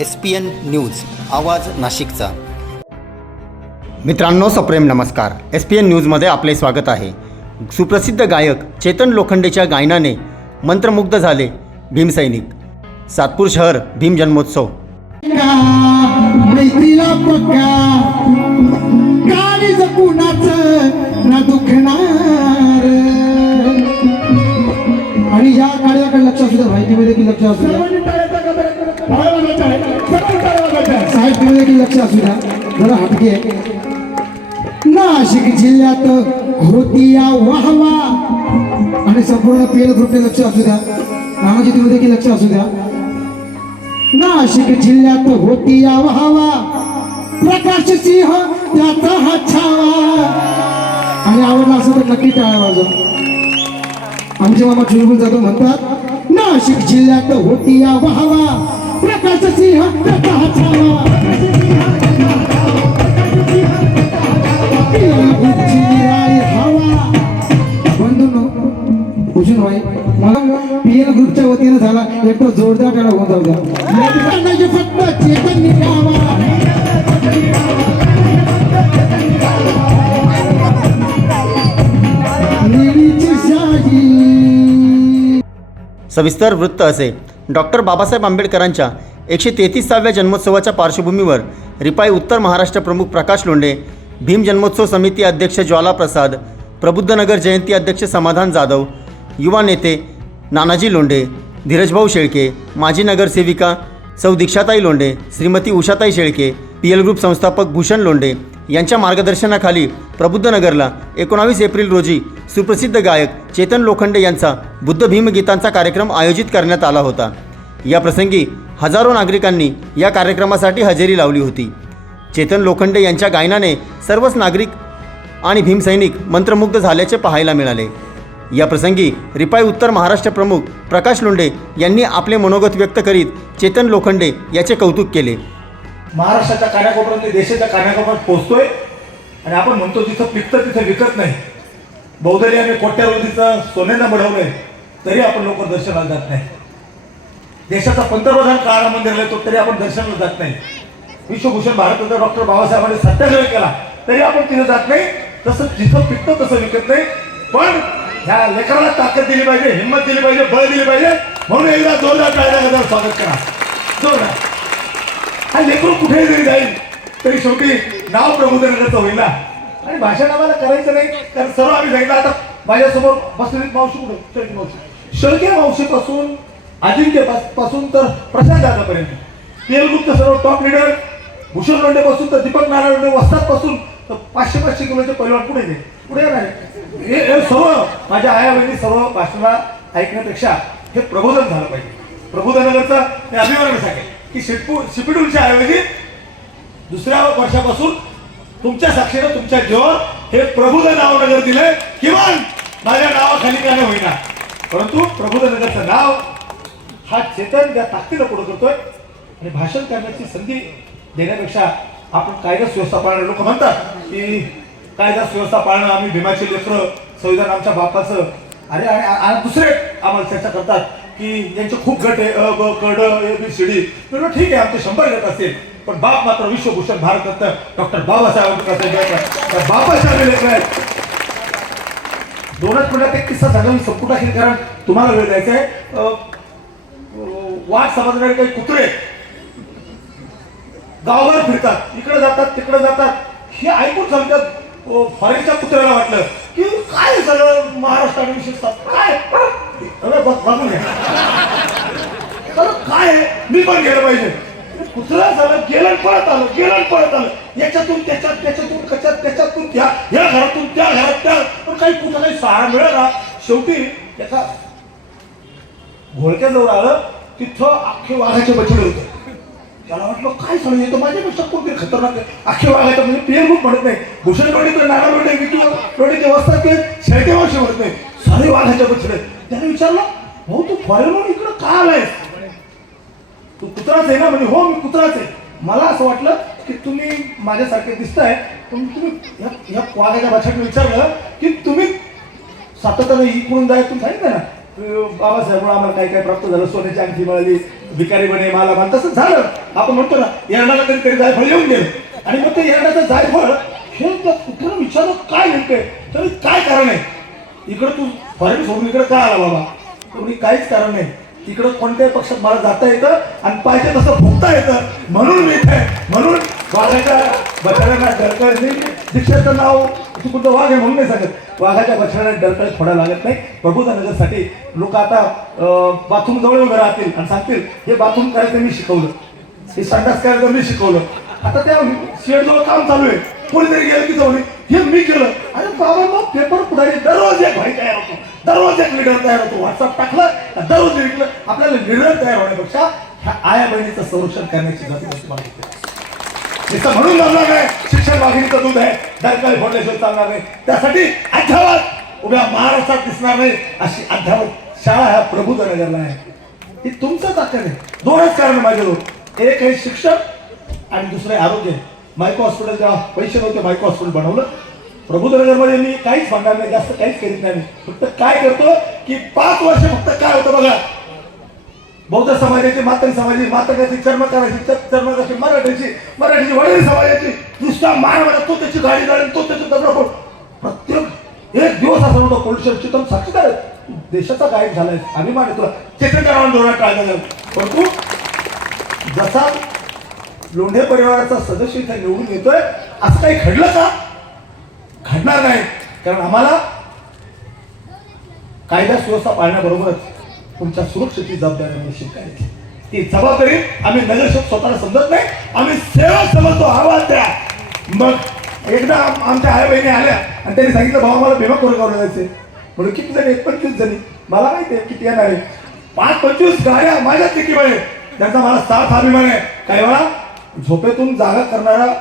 S P N news आवाज नाशिकचा. मित्रांनो सप्रेम नमस्कार. एस पी एन न्यूजमध्ये आपले स्वागत आहे. सुप्रसिद्ध गायक चेतन लोखंडेच्या गायनाने मंत्रमुग्ध झाले भीमसैनिक सातपूर शहर भीम जन्मोत्सव. साहित्यमध्ये की जरा हटके नाशिक जिल्ह्यात होती या वाहवा. आणि संपूर्ण पेल ग्रुपने लक्ष असू द्या. नानाजी तुम्ही की लक्ष असू द्या. नाशिक जिल्ह्यात होती या व्हावा. प्रकाश सिंह त्याचा हा छावा. आणि आवडला असं तर नक्की टाळा वाजव. आमचे मामा चुलबुल जातो म्हणतात नाशिक जिल्ह्यात होती या व्हावा. पीएल ग्रुपच्या वतीने झाला एक तो जोरदार टाळा होऊन जाऊ द्या. फक्त चेतन सविस्तर वृत्त असे. डॉक्टर बाबासाहेब आंबेडकरांच्या एकशे तेहतीसाव्या जन्मोत्सवाच्या पार्श्वभूमीवर रिपाई उत्तर महाराष्ट्र प्रमुख प्रकाश लोंढे भीम जन्मोत्सव समिती अध्यक्ष ज्वाला प्रसाद प्रबुद्धनगर जयंती अध्यक्ष समाधान जाधव युवा नेते नानाजी लोंढे धीरजभाऊ शेळके माजी नगरसेविका Sau Dikshatai Londhe Shrimati Ushatai Shelke P L group संस्थापक भूषण लोंढे यांच्या मार्गदर्शनाखाली प्रबुद्धनगरला एकोणावीस एप्रिल रोजी सुप्रसिद्ध गायक चेतन लोखंडे यांचा बुद्ध भीमगीतांचा कार्यक्रम आयोजित करण्यात आला होता. या प्रसंगी हजारो नागरिकांनी या कार्यक्रमासाठी हजेरी लावली होती. चेतन लोखंडे यांच्या गायनाने सर्वच नागरिक आणि भीमसैनिक मंत्रमुग्ध झाल्याचे पाहायला मिळाले. या प्रसंगी रिपाई उत्तर महाराष्ट्र प्रमुख प्रकाश लोंढे यांनी आपले मनोगत व्यक्त करीत चेतन लोखंडे याचे कौतुक केले. महाराष्ट्राच्या कानाकोपऱ्यात देशाच्या कानाकोपऱ्यात पोहोचतोय आणि आपण म्हणतो जिथं पिकतं तिथं विकत नाही. बौद्धरी आणि कोट्यावधीचं सोन्यानं बढवलंय तरी आपण लोक दर्शनाला जात नाही. देशाचा पंतप्रधान काळा मंदिर येतो तरी आपण दर्शनाला जात नाही. विश्वभूषण भारताचा डॉक्टर बाबासाहेबांनी सत्याग्रह केला तरी आपण तिथे जात नाही. तसं जिथं पिकतं तसं विकत नाही. पण ह्या लेकराला ताकद दिली पाहिजे हिंमत दिली पाहिजे बळ दिली पाहिजे. म्हणून एकदा जोरदार टाळ्या स्वागत करा. जोरदार. हा लेकरू कुठेही जरी जाईल तरी शेवटी नाव प्रबोधनाचं होईल ना आणि भाषण आम्हाला करायचं नाही कारण सर्व आम्ही सांगितलं आता माझ्यासमोर बसलेली मावशी कुठं? मावशी. शेळके मावशीपासून अजिंक्यपासून तर प्रशांत दादापर्यंत. तेलगुप्त सर्व टॉप लिडर भूषण लोंढे पासून तर दीपक नारायण लोंढे वस्तात पासून तर पाचशे पाचशे किलोचे पैलवान पुढे दे पुढे नाही हे सर्व माझ्या आया बहिणी सर्व भाषणाला ऐकण्यापेक्षा हे प्रबोधन झालं पाहिजे. प्रबोधनगरचा मी अभिमानाने सांगेल की शिटपू शिपिडूलच्या ऐवजी दुसऱ्या वर्षापासून तुमच्या साक्षीनं तुमच्या जेवण हे प्रबोधन नाव नगर दिलंय किमान माझ्या नावाखाली काय होईना. परंतु प्रबोधनगरचं नाव हा चेतन त्या ताकदीनं पुढे करतोय. आणि भाषण करण्याची संधी देण्यापेक्षा आपण कायदा सुव्यवस्था पाळणं लोक म्हणतात की कायदा सुव्यवस्था पाळणं आम्ही भीमाचे लेकर संविधान आमच्या बापाचं. अरे आणि दुसरे आम्हाला चर्चा करतात की यांचे खूप गट आहे अ ब कड ए बी सी डी. ठीक आहे आमचे शंभर गट असतील. पण बाप मात्र विश्वभूषण भारतरत्न डॉक्टर बाबासाहेब आंबेडकर बाबासाहेब लेकर आहेत. दोनच मिनिटात एक किस्सा सांगा मी संपुट कारण तुम्हाला वेळ द्यायचा आहे. वाट समजणारे काही कुत्रे गावभर फिरतात इकडे जातात तिकडे जातात. हे ऐकून सांगतात फॉरेनच्या कुत्र्याला वाटलं की काय सगळं महाराष्ट्राने विशेषतात काय? बस बघून काय मी पण गेलं पाहिजे. कुत्रा झालं गेलं पळत आलं गेलं पळत आलं. याच्यातून त्याच्यात त्याच्यातून कच्यात त्याच्यातून त्या या घरातून त्या घरात त्या. पण काही कुठं काही सहारा मिळत शेवटी त्याचा घोळक्याजवळ आलं. तिथं अख्खे वाघाचे बछडे होते. त्याला वाटलं काय सांगू येतं माझ्यापेक्षा कोणते खतरनाक आहे. अख्खे वाघाचं म्हणजे पेर ग्रुप म्हणत नाही. भूषण रोडे तर नाना रोडे विजू रोडीचे वस्त्रात ते शेळके मावशी म्हणत नाही. सारे वाघाचे बछडे. त्याने विचारलं भाऊ तू फॉरेनवर इकडं का आलाय तू कुत्राच आहे ना? म्हणजे हो मी कुत्राच आहे. मला असं वाटलं की तुम्ही माझ्यासारखे दिसताय पण तुम्ही या या वाघाच्या भाषेत विचारलं की तुम्ही सातत्याने इकडून जाय तुम्ही सांगितलं ना बाबासाहेब आम्हाला काही काही प्राप्त झालं सोन्याची अंगठी मिळाली भिकारी बने मला मान तसं झालं. आपण म्हणतो ना येरणाला कधी तरी जायफळ येऊन गेलं. आणि मग ते येरणाचं जायफळ हे कुठं विचारलं काय नेमकंय तरी काय कारण आहे? इकडं तू फॉरेन सोडून इकडं का आला बाबा? तुम्ही काहीच कारण नाही. तिकडं कोणत्याही पक्षात मला जाता येतं आणि पाहिजे तसं भोगता येतं. म्हणून मी इथे म्हणून वाघाच्या बचाऱ्यांना डरकळणी दीक्षेचं नाव चुकून वाघ आहे म्हणून नाही सांगत. वाघाच्या भक्षणाने डरकळ फोडा लागत नाही. प्रबोधनगरसाठी लोक आता बाथरूम जवळ उभे राहतील आणि सांगतील हे बाथरूम करायचं मी शिकवलं. हे संडास करायचं मी शिकवलं. आता त्या शेडजवळ काम चालू आहे. कोणीतरी गेलं की जाऊन हे मी केलं. अरे बाबा मग पेपर पुढारी दररोज एक भाई तयार होतो. दररोज एक लिडर तयार होतो. व्हॉट्सअप टाकलं दररोज लिहिलं आपल्याला लिडर तयार होण्यापेक्षा ह्या आया बहिणीचं संरक्षण करण्याची गरज असते तिथं म्हणून जमणार नाही शिक्षण वाघिणीचं दूध आहे दरकारी फोडल्याशिवाय चालणार नाही त्यासाठी अध्यावत उभ्या महाराष्ट्रात दिसणार नाही अशी अध्यावत शाळा ह्या प्रबुद्धनगरला आहे. ही तुमचं ताकद आहे. दोनच कारण माझे लोक एक आहे शिक्षण आणि दुसरं आहे आरोग्य. मायको हॉस्पिटल जेव्हा पैसे नव्हते मायको हॉस्पिटल बनवलं. प्रबुद्धनगरमध्ये मी काहीच म्हणणार नाही जास्त काहीच करीत नाही. फक्त काय करतो की पाच वर्ष फक्त काय होतं बघा. बौद्ध समाजाची मातंग समाजाची मातंगाची चर्मकाराची च- मराठीची मराठीची वडील समाजाची नुसता मार म्हणत तो त्याची गाडी जाळेल तो त्याची दगड प्रत्येक एक दिवस असं नव्हतं पोलीस चितम साक्षीदार. देशाचा गायब झालाय आम्ही आहे तुला चेतन करावून टाळलं जाईल परंतु जसा लोंढे परिवाराचा सदस्य इथे निवडून येतोय असं काही घडलं का? घडणार नाही. कारण आम्हाला कायदा सुव्यवस्था पाळण्याबरोबरच तुमच्या सुरक्षेची जबाबदारी आम्ही स्वीकारली ती जबाबदारी आम्ही नगरसेवक स्वतःला समजत नाही. आम्ही सेवा समजतो आवाज द्या. मग एकदा आमच्या आई बहिणी आल्या आणि त्यांनी सांगितलं भाऊ मला भीमा कोरेगावला जायचे म्हणून किती जणी? एक पंचवीस जणी. मला माहिती आहे किती येणार आहे. पाच पंचवीस गाड्या माझ्याच कितीमध्ये त्यांचा मला साथ अभिमान आहे. काही वेळा झोपेतून जागा करणारा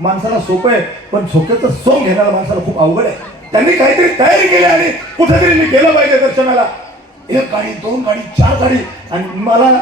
माणसाला सोपं आहे पण झोपेचं सोंग घेणारा माणसाला खूप अवघड आहे. त्यांनी काहीतरी तयारी केली आणि कुठेतरी मी गेलं पाहिजे दर्शनाला. एक गाडी दोन गाडी चार गाडी. आणि मला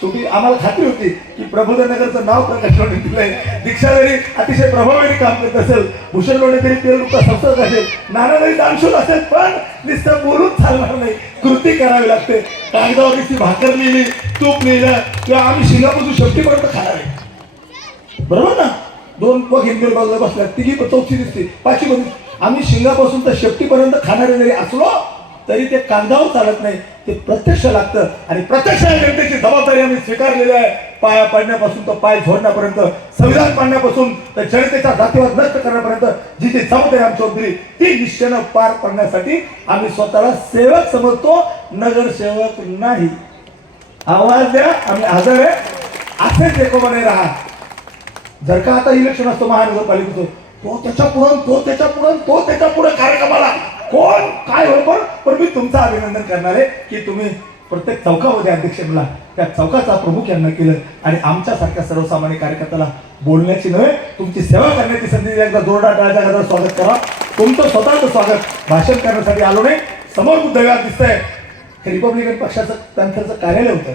शेवटी आम्हाला खात्री होती की प्रबोधनगरचं नाव प्रकाश लोणे दिलंय दीक्षा जरी अतिशय प्रभावीने काम करत असेल. भूषण लोणे तरी तेल संस्थाच असेल. नाना जरी असेल पण नुसतं बोलून चालणार नाही. कृती करावी लागते. कागदावर भाकर लिहिली तूप लिहिलं किंवा आम्ही शिंगापासून शेवटीपर्यंत खाणार आहे बरोबर ना? दोन पग हिंदू बाजूला बसल्या तिघी चौथी दिसते. पाचवी आम्ही शिंगापासून तर शेपटीपर्यंत खाणारे जरी असलो तरी ते कागदावर चालत नाही ते प्रत्यक्ष लागतं. आणि प्रत्यक्ष या जनतेची जबाबदारी आम्ही स्वीकारलेली आहे. पाया पाडण्यापासून तर पाय झोडण्यापर्यंत संविधान पाडण्यापासून तर जनतेचा जातीवाद नष्ट करण्यापर्यंत जी जी जबाबदारी आमच्यावर दिली ती निश्चयानं पार पाडण्यासाठी आम्ही स्वतःला सेवक समजतो नगरसेवक नाही. आवाज द्या आम्ही हजर आहे. असेच एकोपणे राहा. जर का आता इलेक्शन असतो महानगरपालिकेचं तो त्याच्या पुढं तो त्याच्या पुढं तो त्याच्या पुढे कार्यक्रमाला कोण? काय बरोबर पण मी तुमचं अभिनंदन करणार आहे की तुम्ही प्रत्येक चौकामध्ये अध्यक्ष मला त्या चौकाचा प्रमुख यांना केलं आणि आमच्यासारख्या सर्वसामान्य कार्यकर्त्याला बोलण्याची नव्हे तुमची सेवा करण्याची संधी दिली. एकदा जोरदार स्वागत करा. तुमचं स्वतःचं स्वागत भाषण करण्यासाठी आलो नाही. समोर बुद्धविहार दिसतंय. हे रिपब्लिकन पक्षाचं त्यांचं कार्यालय होतं.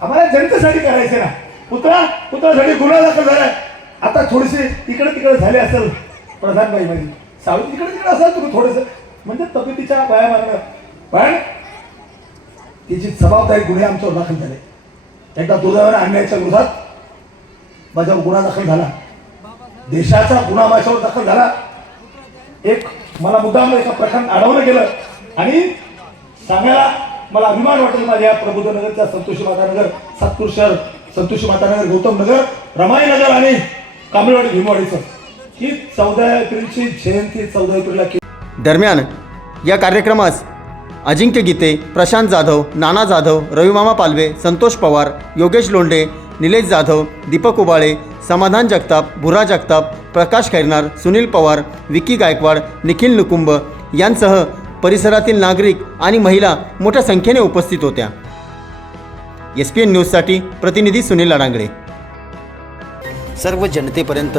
आम्हाला जनतेसाठी करायचे ना. पुतळा पुतळासाठी गुन्हा दाखल झालाय. आता थोडीशी इकडे तिकडे झाले असेल. प्रधानबाई माझी. सावली तिकडे तिकडे असाल तुम्ही थोडस. म्हणजे तब्येतीच्या बाया मारणं. पण तिची जबाबदारी गुन्हे आमच्यावर दाखल झाले एकदा दुर्दैवाने आणण्याच्या विरोधात माझ्यावर गुन्हा दाखल झाला. देशाचा गुन्हा माझ्यावर दाखल झाला. एक मला मुद्दाम एका प्रकरण अडवलं गेलं. आणि सांगायला मला अभिमान वाटेल माझ्या या प्रबोधनगरच्या संतोषी मातानगर सातपूर शहर संतोषी मातानगर गौतम नगर रमाई नगर आणि कांबळेवाडी भीमवाडीचं. ही चौदा एप्रिलची जयंती चौदा एप्रिलला दरम्यान या कार्यक्रमास अजिंक्य गीते प्रशांत जाधव नाना जाधव रविमामा पालवे संतोष पवार योगेश लोंढे निलेश जाधव दीपक उबाळे समाधान जगताप भुरा जगताप प्रकाश खैरनार सुनील पवार विकी गायकवाड निखिल नुकुंब यांसह परिसरातील नागरिक आणि महिला मोठ्या संख्येने उपस्थित होत्या. एस पी एन न्यूजसाठी प्रतिनिधी सुनील अडांगडे. सर्व जनतेपर्यंत